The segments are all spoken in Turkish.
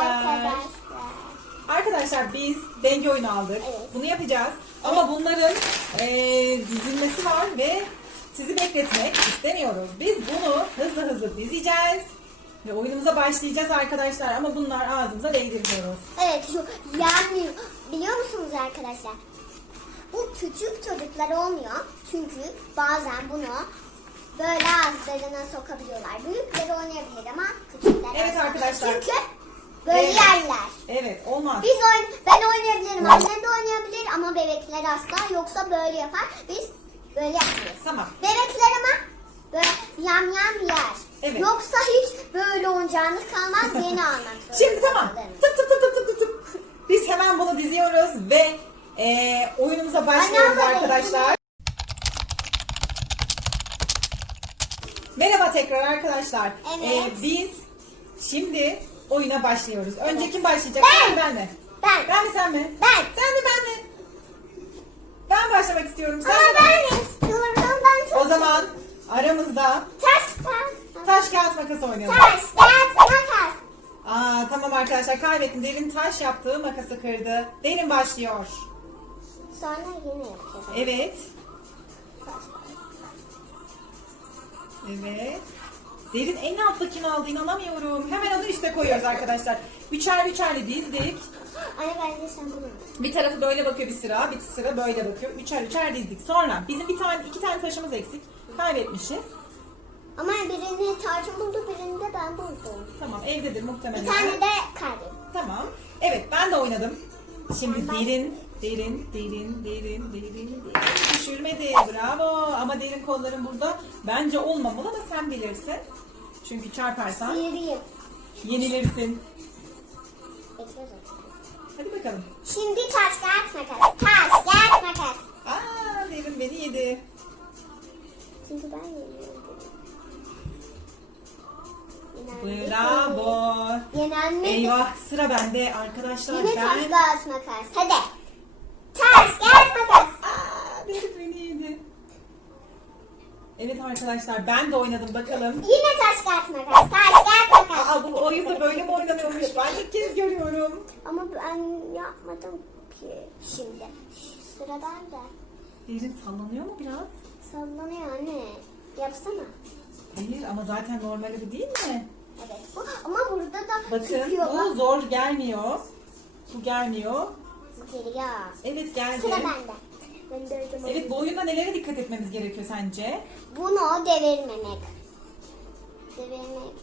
arkadaşlar. Arkadaşlar biz denge oyunu aldık. Evet. Bunu yapacağız. Ama bunların eee, dizilmesi var ve sizi bekletmek istemiyoruz. Biz bunu hızlı hızlı dizeceğiz. Ve oyunumuza başlayacağız arkadaşlar. Ama bunlar ağzımıza değdirmiyoruz. Evet şu yani biliyor musunuz arkadaşlar? Bu küçük çocuklar olmuyor. Çünkü bazen bunu böyle ağızlarına sokabiliyorlar. Büyükleri oynayabilir ama küçükler Evet arkadaşlar. Çünkü böyle Evet. yerler. Evet olmaz. Biz oyun, ben oynayabilirim, anne de oynayabilir ama bebekler asla yoksa böyle yapar. Biz böyle yapmayız. Tamam. Bebekler ama böyle yam yam yer. Evet. Yoksa hiç böyle oyuncağınız kalmaz yeni almak zorunda Şimdi tamam. tık tık tık tık tık tık. Biz hemen bunu diziyoruz ve eee, oyunumuza başlıyoruz Anne, arkadaşlar. Merhaba tekrar arkadaşlar. Evet. Eee, biz şimdi oyuna başlıyoruz. Önce kim başlayacak? Ben. Sen mi ben mi? Ben. Ben mi sen mi? Ben. Sen mi ben mi? Ben başlamak istiyorum. Sen Ama mi ben istiyorum. Ben çok O zaman aramızda Taş kağıt. taş kağıt makas oynayalım. Taş kağıt makas. Aa tamam arkadaşlar kaybettim. Derin taş yaptı, makası kırdı. Derin başlıyor. Sonra yine yapacağız. Evet. Taş Evet. Derin en alttakini aldı inanamıyorum. Hemen onu üste koyuyoruz arkadaşlar. Üçer üçerli dizdik. Anne bence sen bunu. Bir tarafı böyle bakıyor bir sıra, bir sıra böyle bakıyor. Üçer üçer dizdik. Sonra bizim bir tane iki tane taşımız eksik. Kaybetmişiz. Ama birini Tarçın buldu, birini de ben buldum. Tamam evdedir muhtemelen. Bir tane de kaybettim. Tamam. Evet ben de oynadım. Şimdi derin, derin, derin, derin, derin, derin. Düşürmedi. Bravo. Ama derin kolların burada bence olmamalı ama sen bilirsin. Çünkü çarparsan Sıyırayım. yenilirsin. Hadi bakalım. Şimdi taş kağıt makas. Taş kağıt makas. Aa derin beni yedi. Çünkü ben yeniyorum. Bravo. Yenenme. Eyvah sıra bende arkadaşlar. Yine taş Ben... kağıt makas. Hadi. Taş kağıt makas. Aa derin beni yedi. Evet arkadaşlar ben de oynadım bakalım. Yine taş kağıt makas. Taş kağıt makas. Aa bu oyunda böyle mi oynanıyormuş? Ben ilk kez görüyorum. Ama ben yapmadım ki şimdi. Sıra bende. Derin sallanıyor mu biraz? Sallanıyor anne. Yapsana. Hayır ama zaten normali bu değil mi? Evet. Bu, ama burada da Bakın çıkıyor. bu zor gelmiyor. Bu gelmiyor. Bu geliyor. Evet geldi. Sıra bende. Ben de Evet bu oyunda nelere dikkat etmemiz gerekiyor sence? Bunu devirmemek. Devirmek.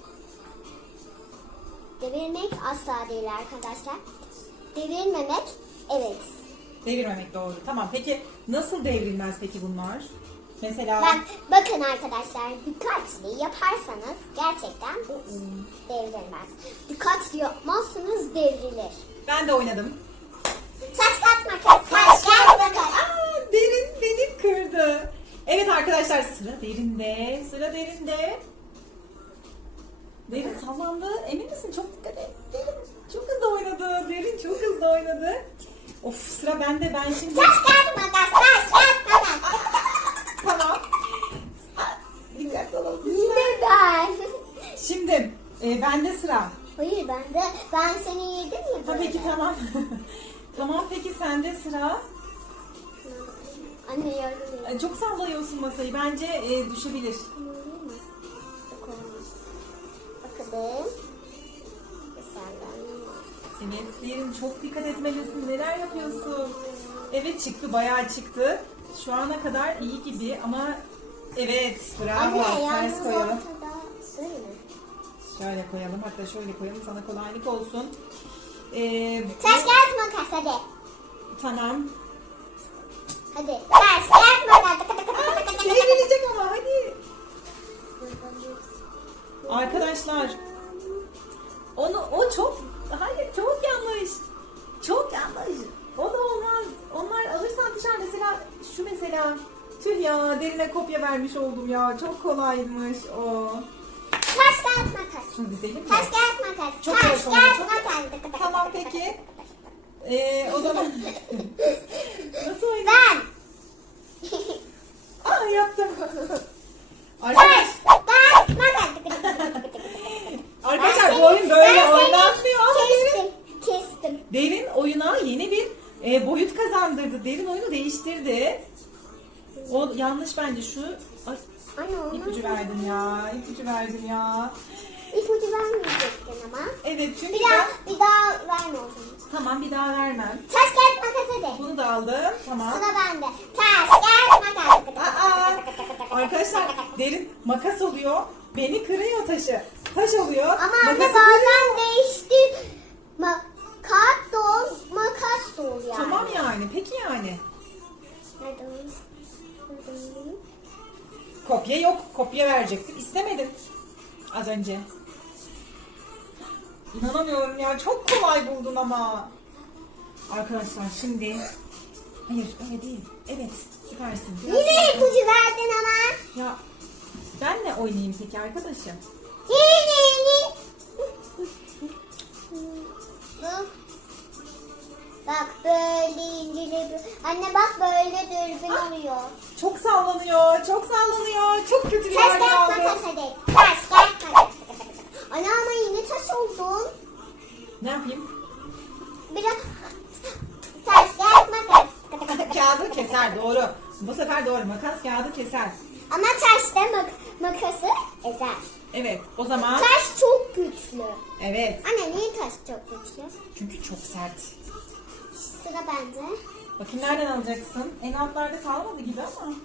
Devirmek asla değil arkadaşlar. Devirmemek evet. Devirmemek doğru. Tamam peki nasıl devrilmez peki bunlar? Mesela Ben bakın arkadaşlar dikkatli yaparsanız gerçekten devrilmez. Dikkatli yapmazsanız devrilir. ben de oynadım. Taş kağıt makas. Taş kağıt makas. Aa, derin kırdı. Evet arkadaşlar sıra derinde. Sıra derinde. Derin sallandı. Emin misin? Çok dikkat et. Derin çok hızlı oynadı. Derin çok hızlı oynadı. Of sıra bende. Ben şimdi... Taş kağıt makas. Taş kağıt makas. tamam. Dikkatli olalım. Yine ben. Şimdi e, bende sıra. Hayır ben de ben seni yedim ya. Tabii ki tamam. tamam peki sende sıra. Anne yardım et. Çok sallıyorsun masayı. Bence e, düşebilir. Bakalım. Evet, derin çok dikkat etmelisin. Neler yapıyorsun? Evet çıktı, bayağı çıktı. Şu ana kadar iyi gibi ama evet, bravo. Anne yalnız Ters koyalım. ortada öyle mi? Şöyle koyalım, hatta şöyle koyalım. Sana kolaylık olsun. Ee, Taş kağıt makas hadi. tamam. Hadi. Taş kağıt makas. Devrilecek ama hadi. Arkadaşlar, onu o çok hayır çok yanlış. Çok yanlış. O da olmaz. Onlar alırsan dışarı mesela şu mesela tüh ya derine kopya vermiş oldum ya. Çok kolaymış o. Taş kağıt makas. Şunu dizelim mi? Taş kağıt makas. Çok Taş kağıt makas. Tamam peki. Ee, o zaman nasıl oynayayım? Ben. Aa ah, yaptım. Arkadaş. Arkadaşlar bu oyun böyle oynanmıyor ama Derin, Kestim. Derin oyuna yeni bir e, boyut kazandırdı. Derin oyunu değiştirdi. O yanlış bence şu. Ay, Anne, ipucu verdim ya. İpucu verdim ya. Vermeyecektin ama. Evet çünkü Bir ben... daha, bir daha verme o zaman. Tamam bir daha vermem. Taş kağıt makas hadi. Bunu da aldım. Tamam. Sıra bende. Taş kağıt makas. Aa, arkadaşlar derin makas oluyor. Beni kırıyor taşı. Taş oluyor. Ama anne makası bazen değişti. Ma kağıt da ol, makas da ol yani. Tamam yani. Peki yani. Nerede o? Nerede o? Kopya yok. Kopya verecektik. İstemedim. Az önce. İnanamıyorum ya. Çok kolay buldun ama. Arkadaşlar şimdi... Hayır öyle değil. Evet süpersin. Biraz Yine ipucu verdin ama. Ya ben ne oynayayım peki arkadaşım? Yine yine. Bak. Böyle inceli. Anne bak böyle dürbün oluyor. Çok sallanıyor. Çok sallanıyor. Bu sefer doğru. Makas kağıdı keser. Ama taş da mak makası ezer. Evet o zaman Taş çok güçlü. evet. Anne niye taş çok güçlü? Çünkü çok sert. Sıra bende. Bakayım nereden alacaksın? En altlarda kalmadı gibi ama. Hmm.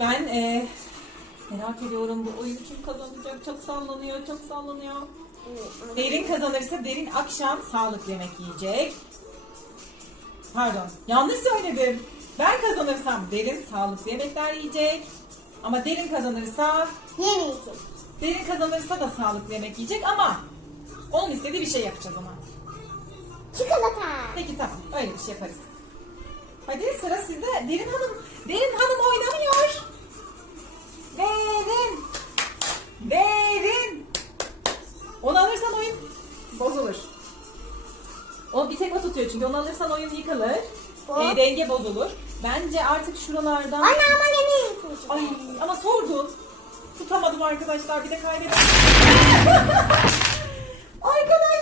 Ben e, merak ediyorum bu oyunu kim kazanacak? Çok sallanıyor, çok sallanıyor. Derin kazanırsa derin akşam sağlıklı yemek yiyecek. Pardon, yanlış söyledim. Ben kazanırsam derin sağlıklı yemekler yiyecek. Ama derin kazanırsa Yemeyeceğim. Derin kazanırsa da sağlıklı yemek yiyecek ama onun istediği bir şey yapacağız ama. Çikolata. Peki tamam öyle bir şey yaparız. Hadi sıra sizde. Derin Hanım. Derin Hanım oynamıyor. Derin. Derin. Onu alırsan oyun bozulur. O bir tek o tutuyor çünkü onu alırsan oyun yıkılır. E, denge bozulur. Bence artık şuralardan... Anne ama ipucu. Ay ama sordun. Tutamadım arkadaşlar bir de kaybettim. arkadaşlar